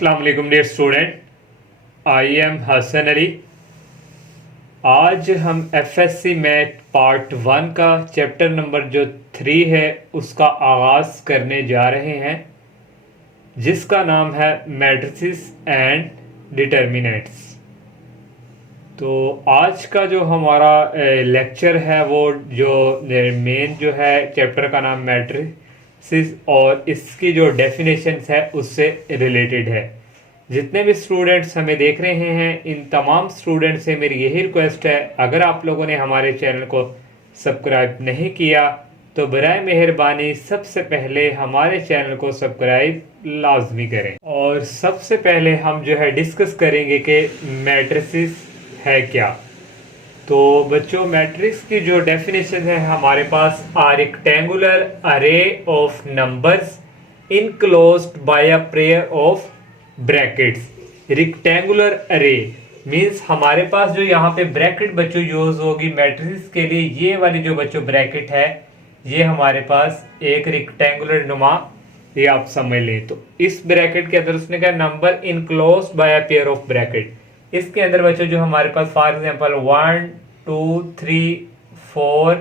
अस्सलाम वालेकुम dear student, I am Hasan Ali. आज हम एफएससी मैथ पार्ट 1 का चैप्टर नंबर जो 3 है उसका आगाज़ करने जा रहे हैं, जिसका नाम है मैट्रिसेस एंड डिटर्मिनेंट्स। तो आज का जो हमारा लेक्चर है वो जो मेन जो है चैप्टर का नाम मैट्रिसेस और इसकी जो डेफिनेशंस है उससे रिलेटेड है। जितने भी स्टूडेंट्स हमें देख रहे हैं इन तमाम स्टूडेंट्स से मेरी यही रिक्वेस्ट है, अगर आप लोगों ने हमारे चैनल को सब्सक्राइब नहीं किया तो बराए मेहरबानी सबसे पहले हमारे चैनल को सब्सक्राइब लाजमी करें। और सबसे पहले हम जो है डिस्कस करेंगे कि मैट्रिसेस है क्या। तो बच्चों, मैट्रिक्स की जो डेफिनेशन है हमारे पास आर रेक्टेंगुलर अरे of numbers enclosed bye a pair of brackets. Rectangular अरे मींस हमारे पास जो यहाँ पे ब्रैकेट बच्चों यूज होगी मैट्रिक्स के लिए, ये वाली जो बच्चों ब्रैकेट है ये हमारे पास एक रेक्टेंगुलर नुमा, ये आप समझ लें। तो इस ब्रैकेट के अंदर उसने कहा number enclosed bye a pair of bracket. इसके अंदर बच्चों जो हमारे पास फॉर एग्जांपल 1 2 3 4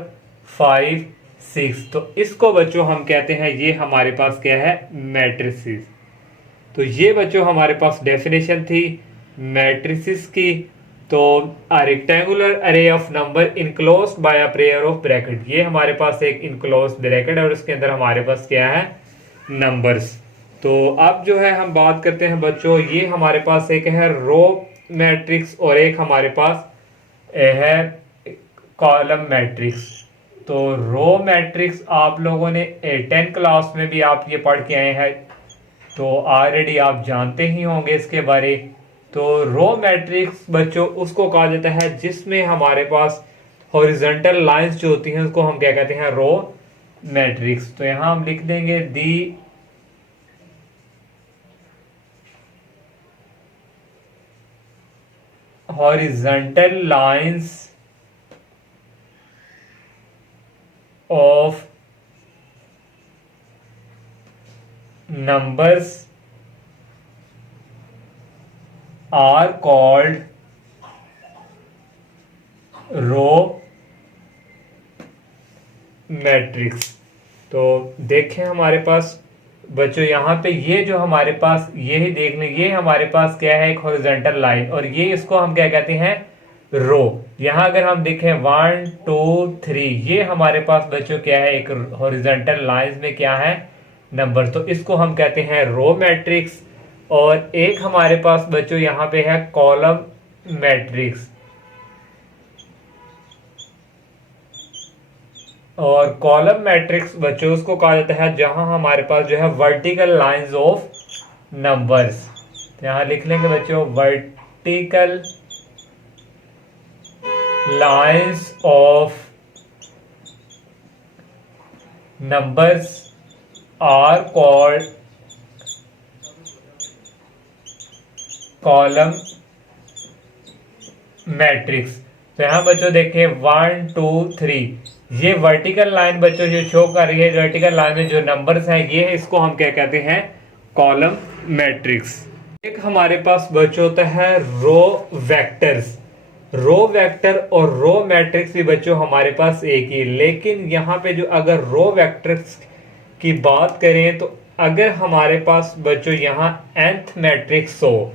5 6, तो इसको बच्चों हम कहते हैं ये हमारे पास क्या है, मैट्रिसेस। तो ये बच्चों हमारे पास डेफिनेशन थी मैट्रिसेस की। तो अ रेक्टेंगुलर अरे of number enclosed bye a pair of bracket, ये हमारे पास एक इनक्लोज्ड ब्रैकेट है और उसके अंदर हमारे पास क्या है, नंबर्स। तो अब जो है हम बात करते हैं बच्चों, ये हमारे पास एक है रो मैट्रिक्स और एक हमारे पास है कॉलम मैट्रिक्स। तो रो मैट्रिक्स आप लोगों ने 10 क्लास में भी आप ये पढ़ के आए हैं, तो ऑलरेडी आप जानते ही होंगे इसके बारे। तो रो मैट्रिक्स बच्चों उसको कहा जाता है जिसमें हमारे पास हॉरिजॉन्टल लाइंस जो होती हैं उसको हम क्या कहते हैं, रो मैट्रिक्स। तो यहां हम लिख देंगे दी horizontal lines of numbers are called row matrix। तो देखें हमारे पास बच्चों यहाँ पे ये जो हमारे पास यही देख लें, ये हमारे पास क्या है, एक हॉरिजॉन्टल लाइन, और ये इसको हम क्या कहते हैं, रो। यहाँ अगर हम देखें 1 2 3, ये हमारे पास बच्चों क्या है, एक हॉरिजॉन्टल लाइंस में क्या है, नंबर। तो इसको हम कहते हैं रो मैट्रिक्स। और एक हमारे पास बच्चों यहाँ पे है कॉलम मैट्रिक्स। और कॉलम मैट्रिक्स बच्चों उसको कहा जाता है जहां हमारे पास जो है वर्टिकल लाइंस ऑफ नंबर्स। यहां लिख लेंगे बच्चों vertical lines of numbers are called column matrix. तो यहां बच्चों देखें 1 2 3, ये वर्टिकल लाइन बच्चों जो शो कर रही है, वर्टिकल लाइन में जो नंबर्स हैं ये है, इसको हम क्या कहते हैं, कॉलम मैट्रिक्स। एक हमारे पास बच्चों होता है रो वेक्टर्स। रो वेक्टर और रो मैट्रिक्स भी बच्चों हमारे पास एक ही, लेकिन यहाँ पे जो अगर रो वेक्टर्स की बात करें तो अगर हमारे पास बच्चों यहाँ nth मैट्रिक्स हो,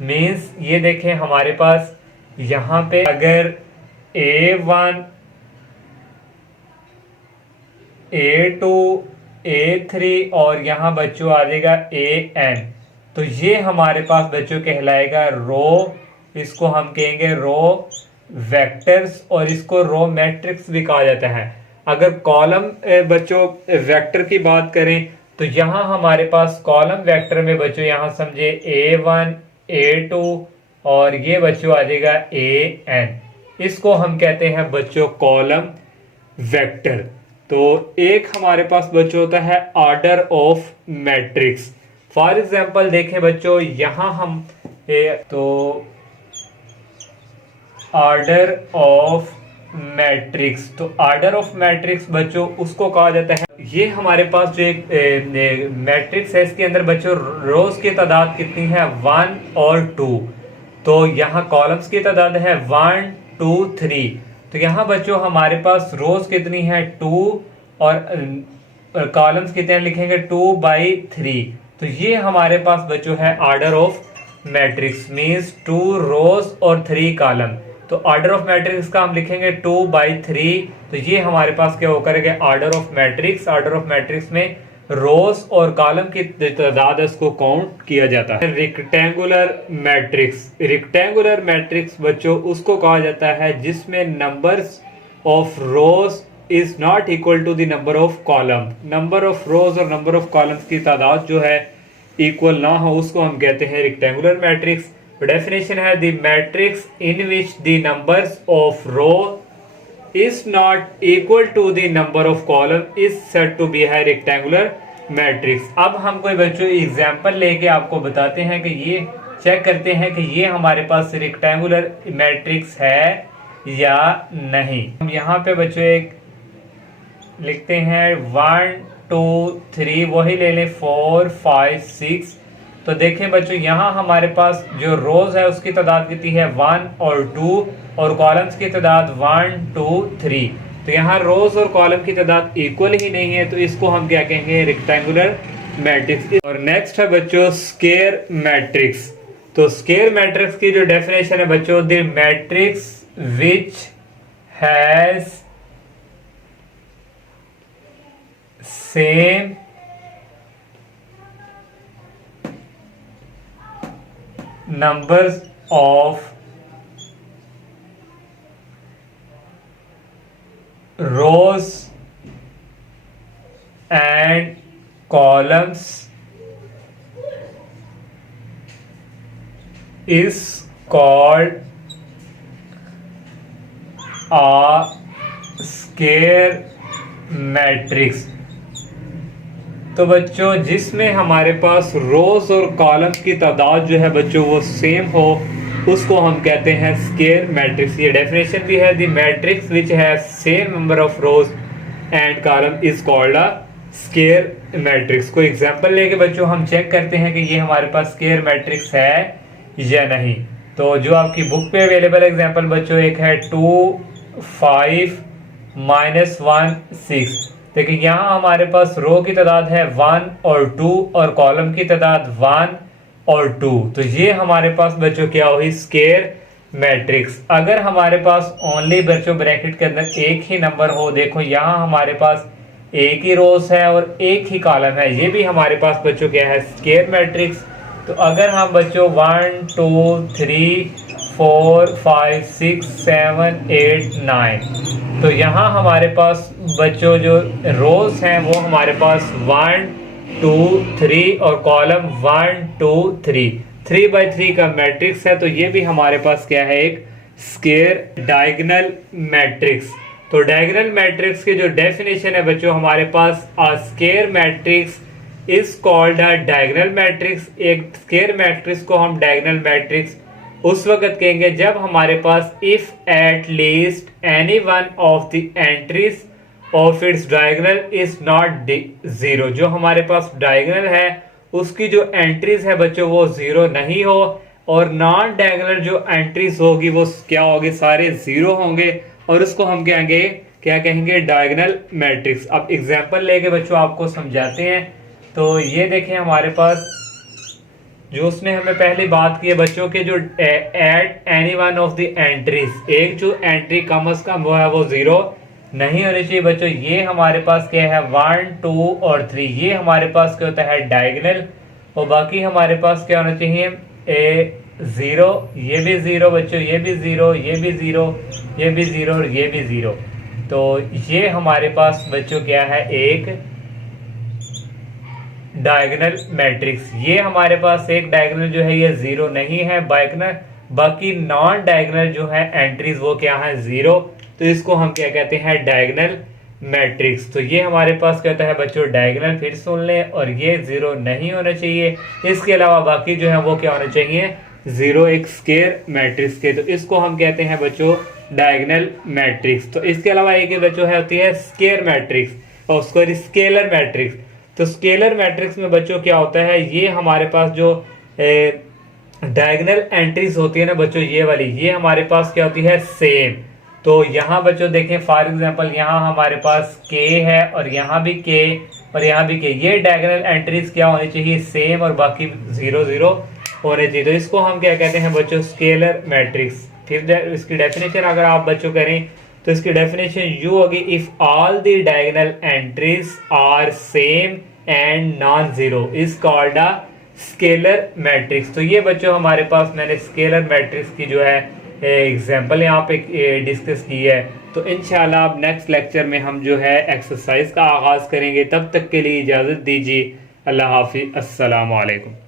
मीन्स ये देखें हमारे पास यहाँ पे अगर A1 A2 A3 और यहाँ बच्चों आ जाएगा AN, तो ये हमारे पास बच्चों कहलाएगा रो, इसको हम कहेंगे रो वेक्टर्स और इसको रो मैट्रिक्स भी कहा जाता है। अगर कॉलम बच्चों वेक्टर की बात करें तो यहाँ हमारे पास कॉलम वेक्टर में बच्चों यहाँ समझे A1 A2 और ये बच्चों आ जाएगा AN, इसको हम कहते हैं बच्चों कॉलम वेक्टर। तो एक हमारे पास बच्चों होता है order of matrix. For example देखें बच्चों यहां हम तो ऑर्डर ऑफ मैट्रिक्स। तो ऑर्डर ऑफ मैट्रिक्स बच्चों उसको कहा जाता है, ये हमारे पास जो एक मैट्रिक्स है इसके अंदर बच्चों रोज की तादाद कितनी है 1 और 2। तो यहाँ कॉलम्स की तादाद है 1 2 3। तो यहाँ बच्चों हमारे पास रोज कितनी है 2 और कॉलम्स कितने लिखेंगे 2/3। तो ये हमारे पास बच्चों है ऑर्डर ऑफ मैट्रिक्स, मींस 2 रोज और 3 कॉलम। तो ऑर्डर ऑफ मैट्रिक्स का हम लिखेंगे 2/3। तो ये हमारे पास क्या होकर के order of matrix. Order of matrix में रोज और कॉलम की तादाद इसको काउंट किया जाता है। Rectangular matrix. रेक्टेंगुलर मैट्रिक्स बच्चों उसको कहा जाता है जिसमें numbers of rows is not equal to the number of column. Number of rows और नंबर ऑफ कॉलम्स की तादाद जो है इक्वल ना हो उसको हम कहते हैं रेक्टेंगुलर मैट्रिक्स। डेफिनेशन है the matrix in which the numbers of row is not equal to the number of column is said to be a rectangular matrix। अब हम कोई बच्चों एग्जांपल लेके आपको बताते हैं कि ये चेक करते हैं कि ये हमारे पास रेक्टेंगुलर मैट्रिक्स है या नहीं। हम यहाँ पे बच्चों एक लिखते हैं 1 2 3, वही ले लें 4 5 6। तो देखें बच्चों यहाँ हमारे पास जो रोज है उसकी तादाद कितनी है 1 और 2 और कॉलम्स की तादाद 1 2 3। तो यहाँ रोज और कॉलम की तादाद इक्वल ही नहीं है, तो इसको हम क्या कहेंगे रेक्टेंगुलर मैट्रिक्स। और नेक्स्ट है बच्चों स्क्वायर मैट्रिक्स। तो स्क्वायर मैट्रिक्स की जो डेफिनेशन है बच्चों the matrix which has same numbers of rows and columns is called a square matrix। तो बच्चों जिसमें हमारे पास रोज और कॉलम्स की तादाद जो है बच्चों वो सेम हो उसको हम कहते हैं स्क्वायर मैट्रिक्स। ये डेफिनेशन भी है the matrix which have same number of rose and column is called a square matrix. कोई एग्जांपल लेके बच्चों हम चेक करते हैं कि ये हमारे पास स्क्वायर मैट्रिक्स है या नहीं। तो जो आपकी बुक पे अवेलेबल एग्जांपल बच्चों एक है 2 5 -1 6। देखिए यहाँ हमारे पास रो की तादाद है 1 और 2 और कॉलम की तादाद 1 और 2। तो ये हमारे पास बच्चों क्या हुई स्क्वायर मैट्रिक्स। अगर हमारे पास ओनली बच्चों ब्रैकेट के अंदर एक ही नंबर हो, देखो यहाँ हमारे पास एक ही रोज है और एक ही कॉलम है, ये भी हमारे पास बच्चों क्या है स्क्वायर मैट्रिक्स। तो अगर हम बच्चों 1 2 3 4 5 6 7 8 9, तो यहाँ हमारे पास बच्चों जो रोज हैं वो हमारे पास 1 2 3 और कॉलम 1 2 3 3/3 का मैट्रिक्स है। तो ये भी हमारे पास क्या है एक स्क्वायर डायगोनल मैट्रिक्स। तो डायगोनल मैट्रिक्स की जो डेफिनेशन है बच्चों हमारे पास a square matrix is called a diagonal matrix. एक स्क्वायर मैट्रिक्स को हम डायगोनल मैट्रिक्स उस वक्त कहेंगे जब हमारे पास if at least any one of the entries of its diagonal is not zero. जो हमारे पास डायगोनल है उसकी जो एंट्रीज है बच्चों वो जीरो नहीं हो और नॉन डायगोनल जो एंट्रीज होगी वो क्या होगी सारे जीरो होंगे और उसको हम क्या कहेंगे डायगोनल मैट्रिक्स। अब एग्जांपल लेके बच्चों आपको समझाते हैं। तो ये देखें हमारे पास जो उसने हमें पहले बात की है बच्चों के जो at any one of the entries, एक जो एंट्री कम से कम वो है वो जीरो नहीं होनी चाहिए बच्चों। ये हमारे पास क्या है 1 2 और 3, ये हमारे पास क्या होता है डायगोनल और बाकी हमारे पास क्या होना चाहिए जीरो, ये भी जीरो बच्चों, ये भी जीरो, ये भी जीरो, ये भी जीरो और ये भी जीरो। तो ये हमारे पास बच्चों क्या है एक डायगोनल मैट्रिक्स। ये हमारे पास एक डायगोनल जो है ये जीरो नहीं है, बाकी नॉन डायगोनल जो है एंट्रीज वो क्या है जीरो। तो इसको हम क्या कहते हैं डायगोनल मैट्रिक्स। तो ये हमारे पास क्या होता है बच्चों डायगोनल, फिर सुन लें, और ये जीरो नहीं होना चाहिए। इसके अलावा बाकी जो है वो क्या होना चाहिए जीरो, एक स्क्वायर मैट्रिक्स के। तो इसको हम कहते हैं बच्चों डायगोनल मैट्रिक्स। तो इसके अलावा एक बच्चों है होती है स्केयर मैट्रिक्स और उसको स्केलर मैट्रिक्स। तो स्केलर मैट्रिक्स में बच्चों क्या होता है, ये हमारे पास जो डायगोनल एंट्रीज होती है ना बच्चों, ये वाली, ये हमारे पास क्या होती है सेम। तो यहाँ बच्चों देखें फॉर एग्जांपल यहाँ हमारे पास k है और यहाँ भी k और यहाँ भी k, ये डायगोनल एंट्रीज क्या होनी चाहिए सेम और बाकी 0 0 होने चाहिए। तो इसको हम क्या कहते हैं बच्चों स्केलर मैट्रिक्स। फिर इसकी डेफिनेशन अगर आप बच्चों करें तो इसकी डेफिनेशन यू होगी, if all the diagonal entries are same and non zero is called a scalar matrix. तो ये बच्चों हमारे पास मैंने स्केलर मैट्रिक्स की जो है एग्जाम्पल यहाँ पे डिस्कस की है। तो इंशाल्लाह अब नेक्स्ट लेक्चर में हम जो है एक्सरसाइज का आगाज़ करेंगे। तब तक के लिए इजाज़त दीजिए। अल्लाह हाफिज़, अस्सलाम वालेकुम।